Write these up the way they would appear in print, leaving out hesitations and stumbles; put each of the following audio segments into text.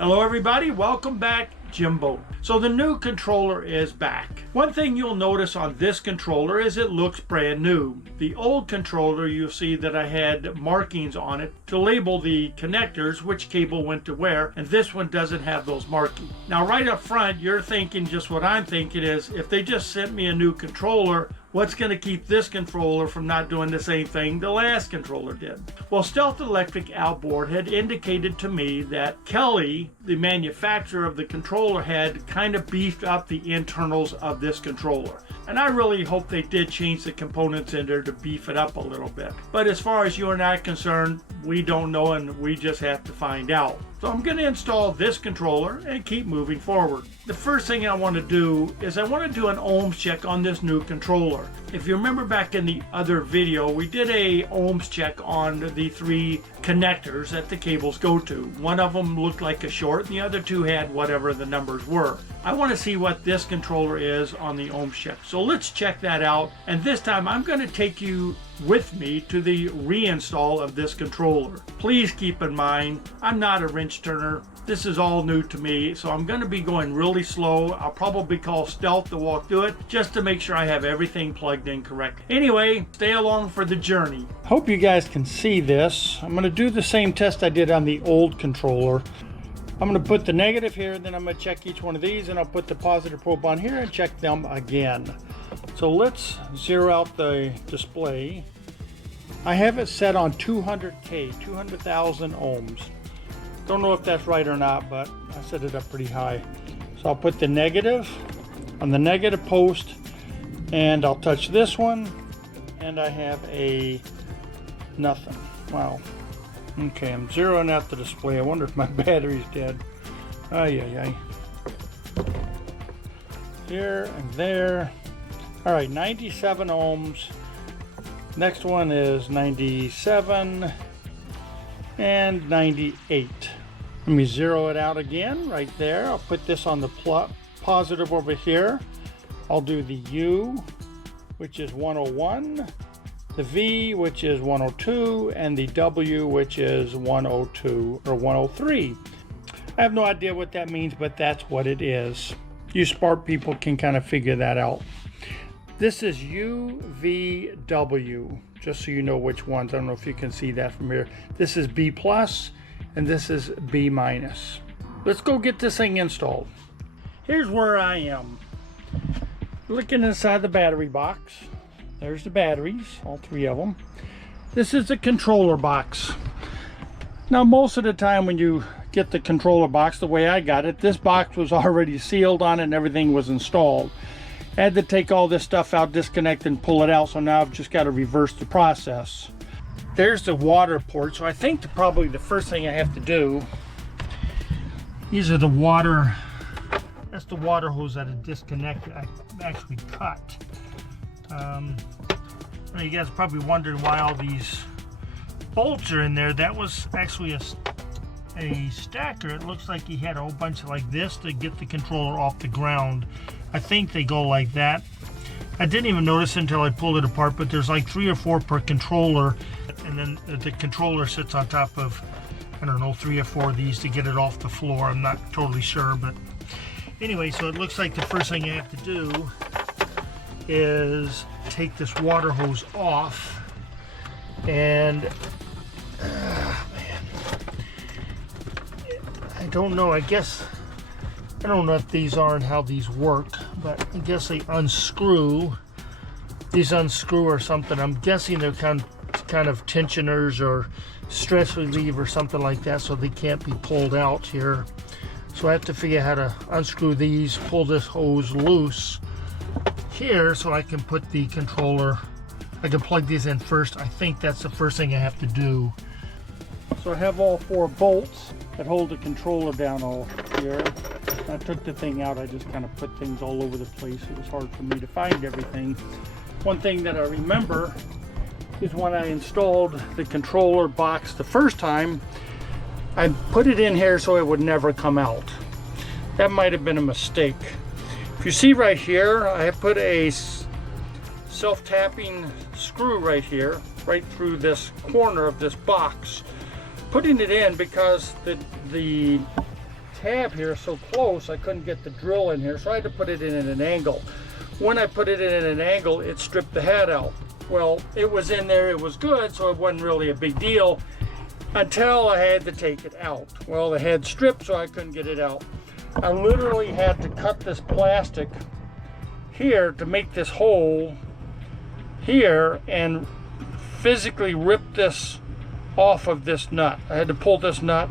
Hello everybody, welcome back, Jimbo. So the new controller is back. One thing you'll notice on this controller is it looks brand new. The old controller, you'll see that I had markings on it to label the connectors, which cable went to where, and this one doesn't have those markings. Now right up front, you're thinking just what I'm thinking is, if they just sent me a new controller, what's going to keep this controller from not doing the same thing the last controller did? Well, Stealth Electric Outboard had indicated to me that Kelly, the manufacturer of the controller, had kind of beefed up the internals of this controller. And I really hope they did change the components in there to beef it up a little bit. But as far as you and I are concerned, we don't know and we just have to find out. So I'm going to install this controller and keep moving forward. The first thing I want to do is I want to do an ohms check on this new controller. If you remember back in the other video, we did a ohms check on the three connectors that the cables go to. One of them looked like a short and the other two had whatever the numbers were. I want to see what this controller is on the ohms check. So let's check that out. And this time I'm going to take you with me to the reinstall of this controller. Please keep in mind, I'm not a wrench turner. This is all new to me, so I'm going to be going really slow. I'll probably call Stealth to walk through it just to make sure I have everything plugged in correctly. Anyway, stay along for the journey. Hope you guys can see this. I'm going to do the same test I did on the old controller. I'm going to put the negative here, then I'm going to check each one of these, and I'll put the positive probe on here and check them again. So let's zero out the display. I have it set on 200K, 200,000 ohms. Don't know if that's right or not, but I set it up pretty high. So I'll put the negative on the negative post, and I'll touch this one, and I have a nothing. Wow. Okay, I'm zeroing out the display. I wonder if my battery's dead. Ay. Here and there. All right, 97 ohms. Next one is 97 and 98. Let me zero it out again right there. I'll put this on the positive over here. I'll do the U, which is 101, the V, which is 102, and the W, which is 102 or 103. I have no idea what that means, but that's what it is. You smart people can kind of figure that out. This is UVW, just so you know which ones. I don't know if you can see that from here. This is B+, and this is B-. Let's go get this thing installed. Here's where I am. Looking inside the battery box. There's the batteries, all three of them. This is the controller box. Now, most of the time when you get the controller box, the way I got it, this box was already sealed on it and everything was installed. I had to take all this stuff out, disconnect and pull it out, so now I've just got to reverse the process. There's the water port, so I think probably the first thing I have to do, these are the water, that's the water hose that I disconnected, I actually cut. You guys are probably wondering why all these bolts are in there. That was actually a stacker. It looks like he had a whole bunch like this to get the controller off the ground. I think they go like that. I didn't even notice until I pulled it apart, but there's like 3 or 4 per controller, and then the controller sits on top of, I don't know, 3 or 4 of these to get it off the floor. I'm not totally sure, but anyway, so it looks like the first thing I have to do is take this water hose off, and man, I don't know, I don't know if these are and how these work, but I guess they unscrew. These unscrew or something. I'm guessing they're kind of tensioners or stress relief or something like that, so they can't be pulled out here. So I have to figure out how to unscrew these, pull this hose loose here so I can put the controller, I can plug these in first. I think that's the first thing I have to do. So I have all 4 bolts that hold the controller down all here. I took the thing out, I just kind of put things all over the place. It was hard for me to find everything. One thing that I remember is when I installed the controller box the first time, I put it in here so it would never come out. That might have been a mistake. If you see right here, I put a self-tapping screw right here, right through this corner of this box, putting it in because the tab here so close I couldn't get the drill in here, so I had to put it in at an angle. When I put it in at an angle, it stripped the head out. Well, it was in there, it was good, so it wasn't really a big deal until I had to take it out. Well, the head stripped, so I couldn't get it out. I literally had to cut this plastic here to make this hole here and physically rip this off of this nut. I had to pull this nut,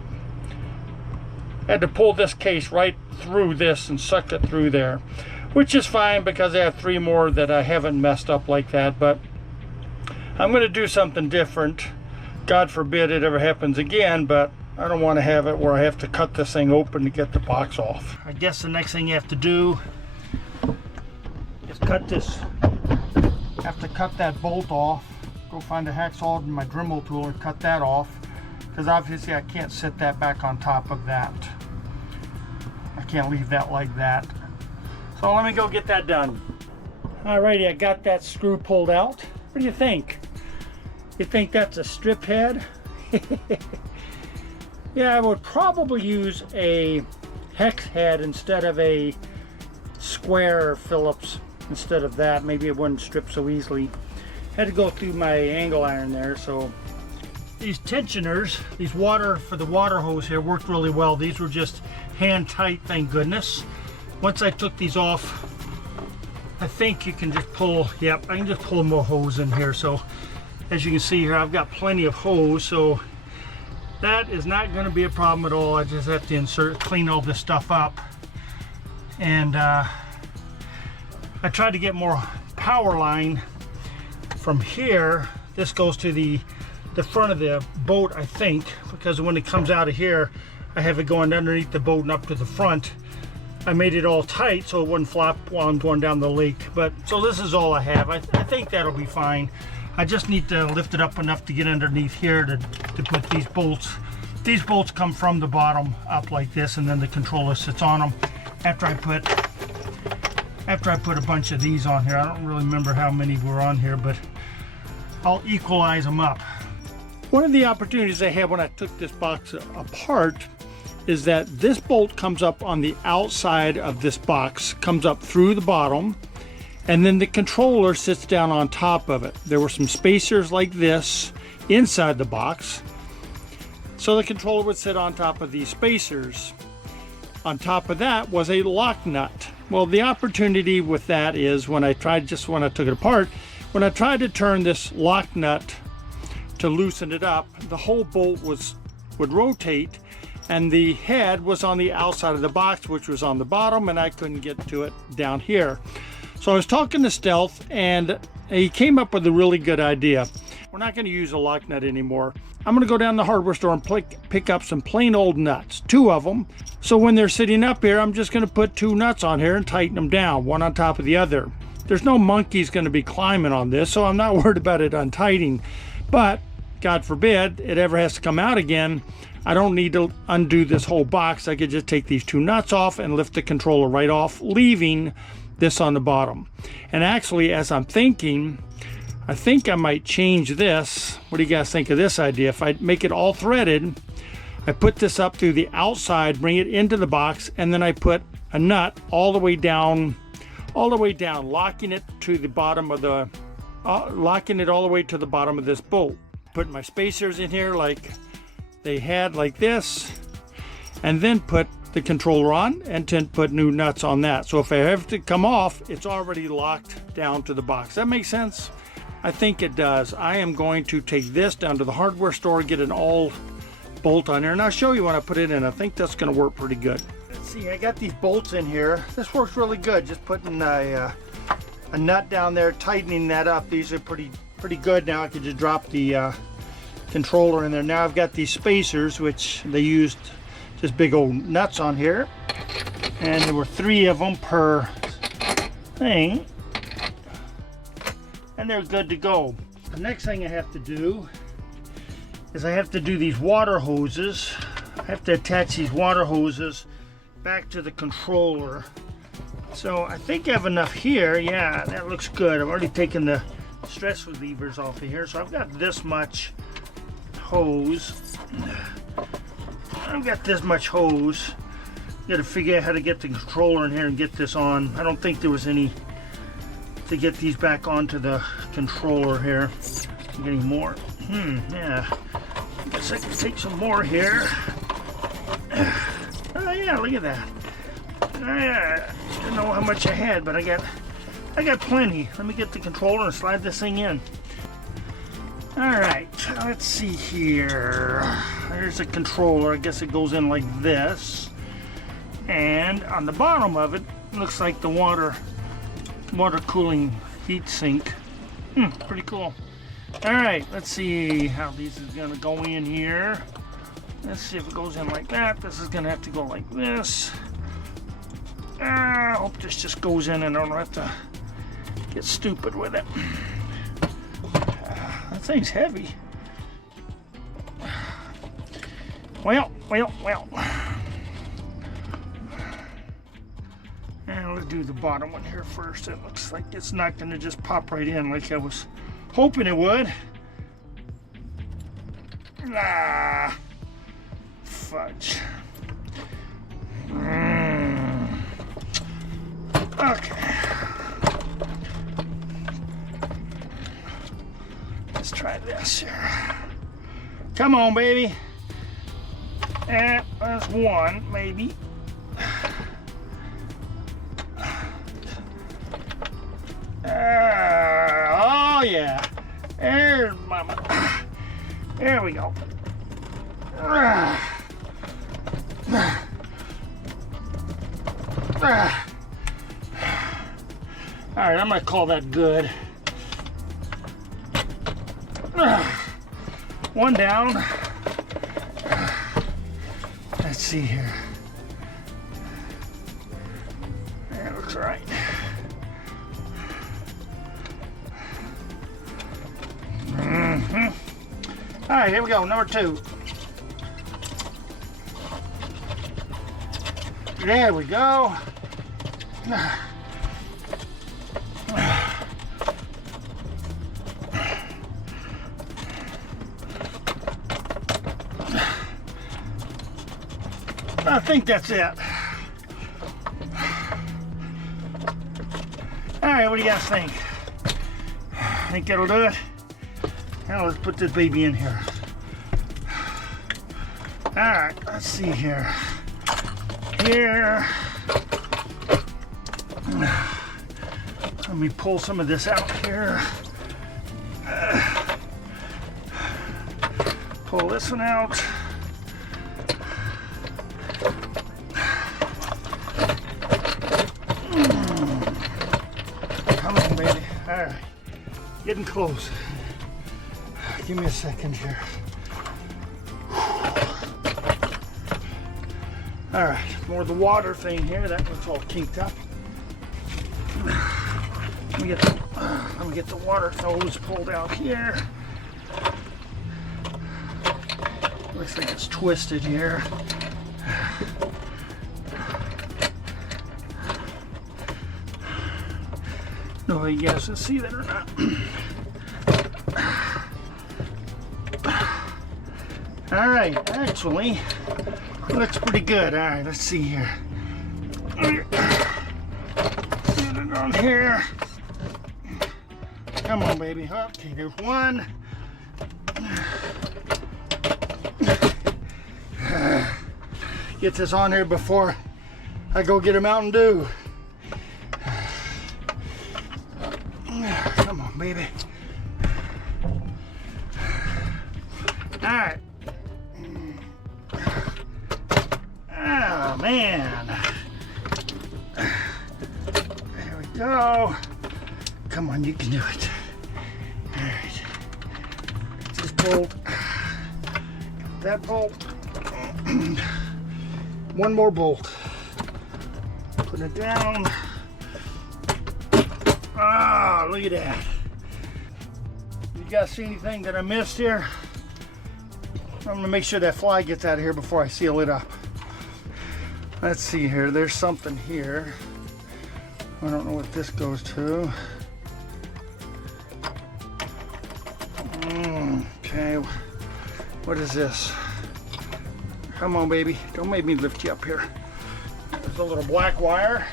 I had to pull this case right through this and suck it through there, which is fine because I have 3 more that I haven't messed up like that. But I'm going to do something different. God forbid it ever happens again, but I don't want to have it where I have to cut this thing open to get the box off. I guess the next thing you have to do is cut this. I have to cut that bolt off. Go find a hacksaw and my Dremel tool and cut that off, because obviously I can't set that back on top of that. I can't leave that like that. So let me go get that done. Alrighty, I got that screw pulled out. What do you think? You think that's a strip head? Yeah, I would probably use a hex head instead of a square Phillips. Instead of that, maybe it wouldn't strip so easily. Had to go through my angle iron there. So these tensioners, these for the water hose here, worked really well. These were just hand tight, thank goodness. Once I took these off, I think you can just pull, yep, I can just pull more hose in here. So as you can see here, I've got plenty of hose, so that is not going to be a problem at all. I just have to clean all this stuff up. And I tried to get more power line from here. This goes to the front of the boat, I think, because when it comes out of here, I have it going underneath the boat and up to the front. I made it all tight so it wouldn't flop while I'm going down the lake. But so this is all I have. I think that'll be fine. I just need to lift it up enough to get underneath here to put these bolts. These bolts come from the bottom up like this, and then the controller sits on them. After I put a bunch of these on here, I don't really remember how many were on here, but I'll equalize them up. One of the opportunities I had when I took this box apart is that this bolt comes up on the outside of this box, comes up through the bottom, and then the controller sits down on top of it. There were some spacers like this inside the box, so the controller would sit on top of these spacers. On top of that was a lock nut. Well, the opportunity with that is when I took it apart, when I tried to turn this lock nut to loosen it up, the whole bolt would rotate, and the head was on the outside of the box, which was on the bottom, and I couldn't get to it down here. So I was talking to Stealth, and he came up with a really good idea. We're not going to use a lock nut anymore. I'm going to go down to the hardware store and pick up some plain old nuts, 2 of them. So when they're sitting up here, I'm just going to put 2 nuts on here and tighten them down, one on top of the other. There's no monkeys going to be climbing on this, so I'm not worried about it untightening. But God forbid it ever has to come out again, I don't need to undo this whole box. I could just take these 2 nuts off and lift the controller right off, leaving this on the bottom. And actually, as I'm thinking, I think I might change this. What do you guys think of this idea? If I make it all threaded, I put this up through the outside, bring it into the box, and then I put a nut all the way down, locking it to the bottom of the, locking it all the way to the bottom of this bolt. Put my spacers in here like they had, like this, and then put the controller on and then put new nuts on that. So if I have to come off, it's already locked down to the box. That makes sense? I think it does. I am going to take this down to the hardware store, get an all bolt on there, and I'll show you when I put it in. I think that's going to work pretty good. Let's see, I got these bolts in here. This works really good. Just putting a nut down there, tightening that up. These are pretty good. Now I can just drop the controller in there. Now I've got these spacers, which they used just big old nuts on here, and there were 3 of them per thing, and they're good to go. The next thing I have to do is I have to do these water hoses. I have to attach these water hoses back to the controller. So I think I have enough here. Yeah, that looks good. I've already taken the stress relievers off of here, so I've got this much hose. I've got this much hose. Got to figure out how to get the controller in here and get this on. I don't think there was any to get these back onto the controller here. Getting more. Yeah. I guess I can take some more here. Oh yeah, look at that. I don't know how much I had, but I got plenty. Let me get the controller and slide this thing in. Alright, let's see here. There's the controller. I guess it goes in like this. And on the bottom of it, looks like the water cooling heat sink. Pretty cool. Alright, let's see how these is gonna go in here. Let's see if it goes in like that. This is gonna have to go like this. I hope this just goes in and I don't have to get stupid with it. That thing's heavy. Well. And let's do the bottom one here first. It looks like it's not going to just pop right in like I was hoping it would. Ah, fudge. Okay. Let's try this here. Come on, baby. And there's one, maybe. Oh yeah. There's mama. There we go. All right, I'm gonna call that good. One down. Let's see here. That looks right. All right, here we go, number 2. There we go. I think that's it. All right, what do you guys think? Think that'll do it? Now let's put this baby in here. All right, let's see here. Let me pull some of this out here. Pull this one out. Come on, baby. All right, getting close. Give me a second here. All right, more of the water thing here. That one's all kinked up. Let me get the water hose pulled out here. Looks like it's twisted here. No, you guys can see that or not. All right, actually, looks pretty good. All right, let's see here. Get it on here. Come on, baby. Okay, there's one. Get this on here before I go get a Mountain Dew. Come on, baby. All right. Oh, man. There we go. Come on, you can do it. All right. This bolt. That bolt. One more bolt. Put it down. Ah, look at that. You guys see anything that I missed here? I'm gonna make sure that fly gets out of here before I seal it up. Let's see here, there's something here. I don't know what this goes to. Okay, what is this? Come on, baby, don't make me lift you up here. There's a little black wire.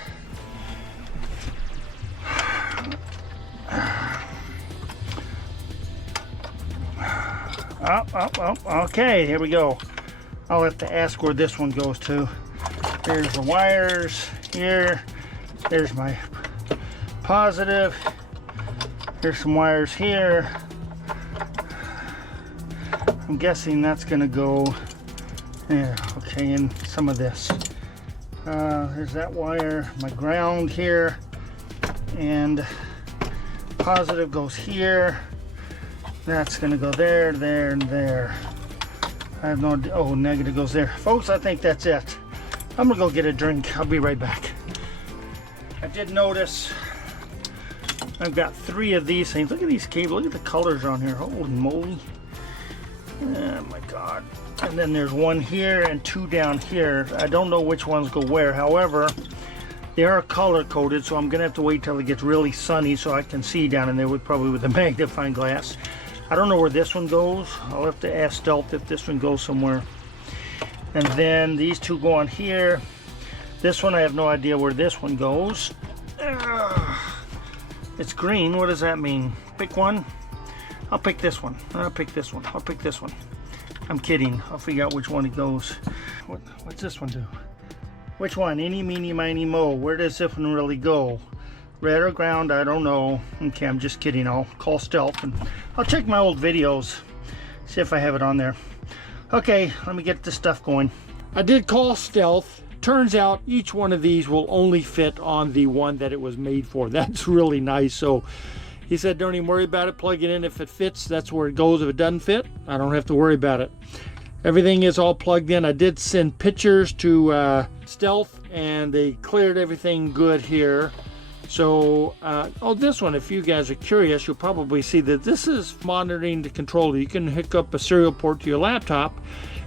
Okay, here we go. I'll have to ask where this one goes to. There's the wires here. There's my positive. There's some wires here. I'm guessing that's gonna go there. Okay, and some of this. There's that wire, my ground here, and positive goes here. That's gonna go there, there, and there. I have no, oh, negative goes there. Folks, I think that's it. I'm gonna go get a drink. I'll be right back. I did notice I've got 3 of these things. Look at these cables. Look at the colors on here. Holy moly. Oh my God. And then there's 1 here and 2 down here. I don't know which ones go where. However, they are color coded, so I'm gonna have to wait till it gets really sunny so I can see down in there with probably with a magnifying glass. I don't know where this one goes. I'll have to ask Stealth if this one goes somewhere. And then these 2 go on here. This one, I have no idea where this one goes. It's green. What does that mean? Pick one. I'll pick this one. I'll pick this one. I'll pick this one. I'm kidding. I'll figure out which one it goes. What's this one do? Which one? Eeny, meeny, miny, mo. Where does this one really go? Red or ground? I don't know. Okay, I'm just kidding. I'll call Stealth and I'll check my old videos. See if I have it on there. Okay, let me get this stuff going. I did call Stealth. Turns out each one of these will only fit on the one that it was made for. That's really nice. So he said, don't even worry about it. Plug it in. If it fits, that's where it goes. If it doesn't fit, I don't have to worry about it. Everything is all plugged in. I did send pictures to Stealth and they cleared everything good here. So, oh, this one, if you guys are curious, you'll probably see that this is monitoring the controller. You can hook up a serial port to your laptop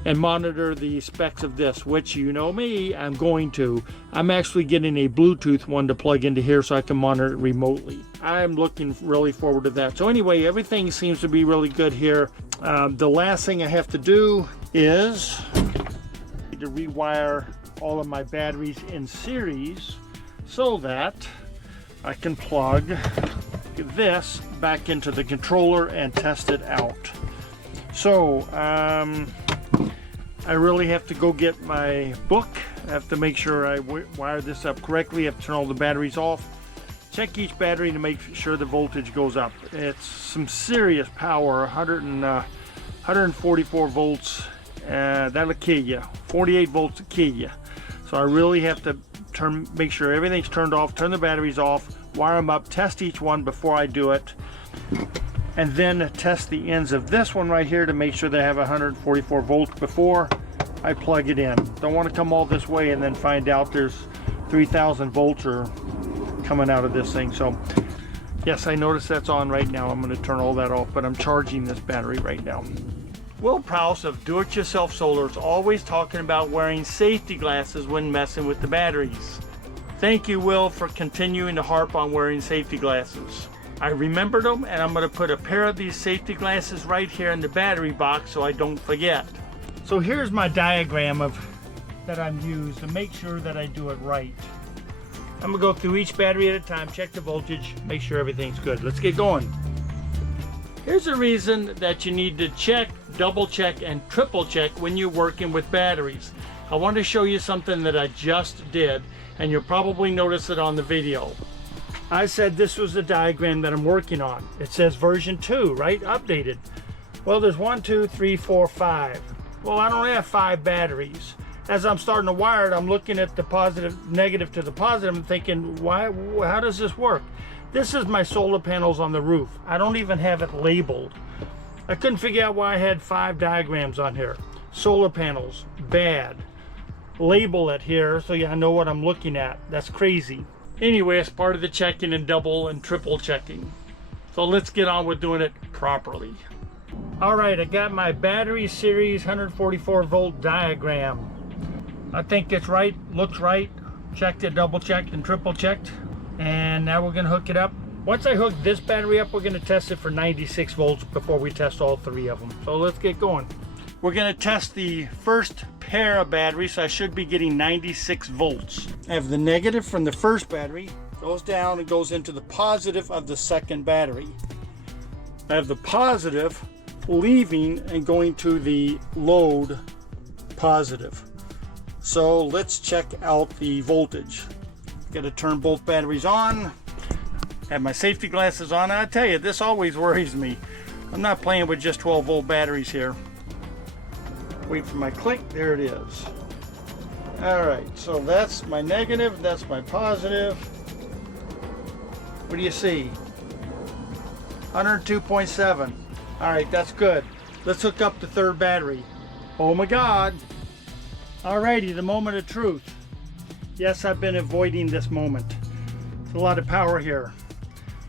and monitor the specs of this, which, you know me, I'm going to. I'm actually getting a Bluetooth one to plug into here so I can monitor it remotely. I'm looking really forward to that. So anyway, everything seems to be really good here. The last thing I have to do is to rewire all of my batteries in series so that I can plug this back into the controller and test it out. So I really have to go get my book. I have to make sure I wire this up correctly. I have to turn all the batteries off. Check each battery to make sure the voltage goes up. It's some serious power, 144 volts. That'll kill you. 48 volts will kill you. So I really have to make sure everything's turned off, turn the batteries off, wire them up, test each one before I do it, and then test the ends of this one right here to make sure they have 144 volts before I plug it in. Don't want to come all this way and then find out there's 3,000 volts are coming out of this thing. So yes, I notice that's on right now. I'm going to turn all that off, but I'm charging this battery right now. Will Prowse of Do-It-Yourself Solar is always talking about wearing safety glasses when messing with the batteries. Thank you, Will, for continuing to harp on wearing safety glasses. I remembered them, and I'm going to put a pair of these safety glasses right here in the battery box so I don't forget. So here's my diagram that I'm used to make sure that I do it right. I'm going to go through each battery at a time, check the voltage, make sure everything's good. Let's get going. Here's a reason that you need to check, double check, and triple check when you're working with batteries. I want to show you something that I just did, and you'll probably notice it on the video. I said this was the diagram that I'm working on. It says version 2, right? Updated. Well, there's 1, 2, 3, 4, 5. Well, I don't have 5 batteries. As I'm starting to wire it, I'm looking at the positive, negative to the positive, and thinking, how does this work? This is my solar panels on the roof. I don't even have it labeled. I couldn't figure out why I had 5 diagrams on here. Solar panels, bad. Label it here so I know what I'm looking at. That's crazy. Anyway, it's part of the checking and double and triple checking. So let's get on with doing it properly. All right, I got my battery series 144 volt diagram. I think it's right, looks right. Checked it, double checked, and triple checked. And now we're gonna hook it up. Once I hook this battery up, we're gonna test it for 96 volts before we test all 3 of them. So let's get going. We're going to test the first pair of batteries. So I should be getting 96 volts. I have the negative from the first battery, goes down and goes into the positive of the second battery. I have the positive leaving and going to the load positive. So let's check out the voltage. Got to turn both batteries on. Have my safety glasses on. I tell you, this always worries me. I'm not playing with just 12 volt batteries here. Wait for my click. There it is. All right, so that's my negative, that's my positive. What do you see? 102.7. All right, that's good. Let's hook up the third battery. Oh my God. Alrighty, the moment of truth. Yes, I've been avoiding this moment. There's a lot of power here.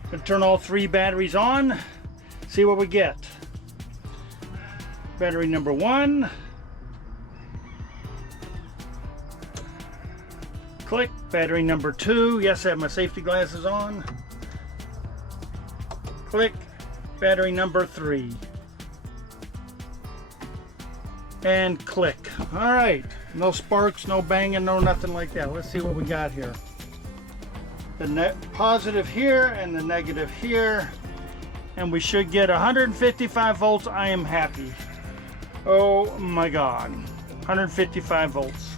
I'm gonna turn all three batteries on, see what we get. Battery number 1. Click. Battery number 2. Yes, I have my safety glasses on. Click. Battery number 3. And click. All right, no sparks, no banging, no nothing like that. Let's see what we got here. The positive here and the negative here, and we should get 155 volts. I am happy. Oh my God, 155 volts.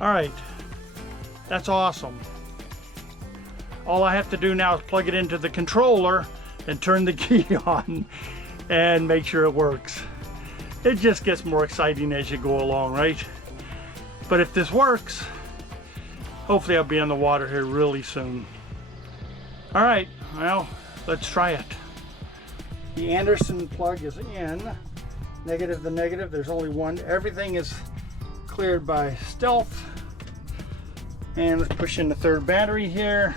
All right, that's awesome. All I have to do now is plug it into the controller and turn the key on and make sure it works. It just gets more exciting as you go along, right? But if this works, hopefully I'll be on the water here really soon. All right, well, let's try it. The Anderson plug is in. Negative, the negative, there's only one. Everything is cleared by Stealth. And let's push in the third battery here.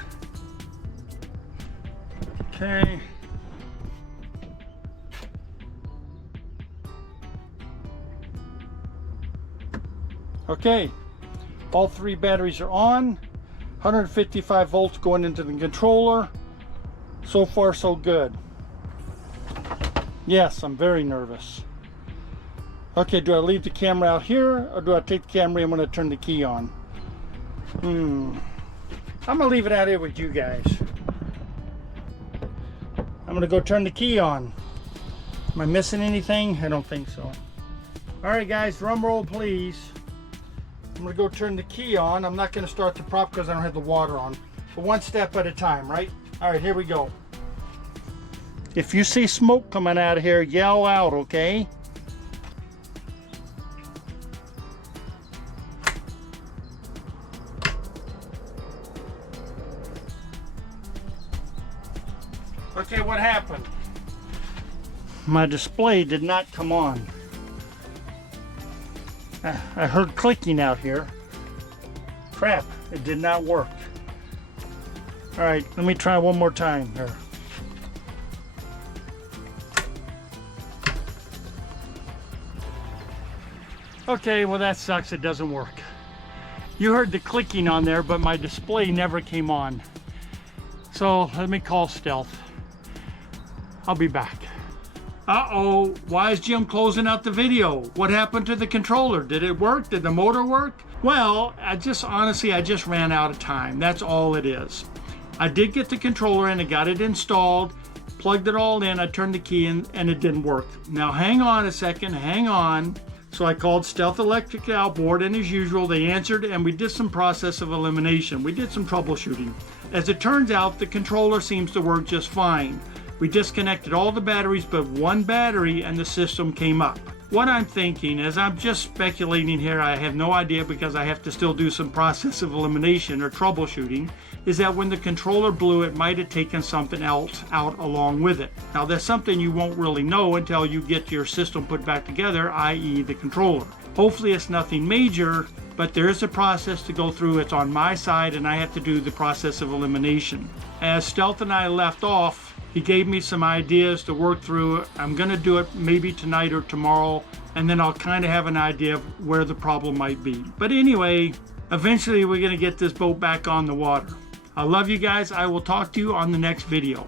Okay. Okay, all three batteries are on. 155 volts going into the controller. So far, so good. Yes, I'm very nervous. Okay, do I leave the camera out here or do I take the camera and I'm going to turn the key on? I'm going to leave it out here with you guys. I'm going to go turn the key on. Am I missing anything? I don't think so. All right, guys, drum roll, please. I'm going to go turn the key on. I'm not going to start the prop because I don't have the water on. But one step at a time, right? All right, here we go. If you see smoke coming out of here, yell out, okay? Okay, what happened? My display did not come on. I heard clicking out here. Crap, it did not work. All right, let me try one more time here. Okay, well that sucks, it doesn't work. You heard the clicking on there, but my display never came on. So let me call Stealth. I'll be back. Uh-oh, why is Jim closing out the video? What happened to the controller? Did it work? Did the motor work? Well, I just ran out of time. That's all it is. I did get the controller in, I got it installed, plugged it all in, I turned the key in, and it didn't work. Now hang on a second, hang on. So I called Stealth Electric Outboard, and as usual, they answered, and we did some process of elimination. We did some troubleshooting. As it turns out, the controller seems to work just fine. We disconnected all the batteries but one battery and the system came up. What I'm thinking, as I'm just speculating here, I have no idea because I have to still do some process of elimination or troubleshooting, is that when the controller blew, it might have taken something else out along with it. Now that's something you won't really know until you get your system put back together, i.e. the controller. Hopefully it's nothing major, but there is a process to go through. It's on my side and I have to do the process of elimination. As Stealth and I left off, he gave me some ideas to work through. I'm gonna do it maybe tonight or tomorrow, and then I'll kind of have an idea of where the problem might be. But anyway, eventually we're gonna get this boat back on the water. I love you guys. I will talk to you on the next video.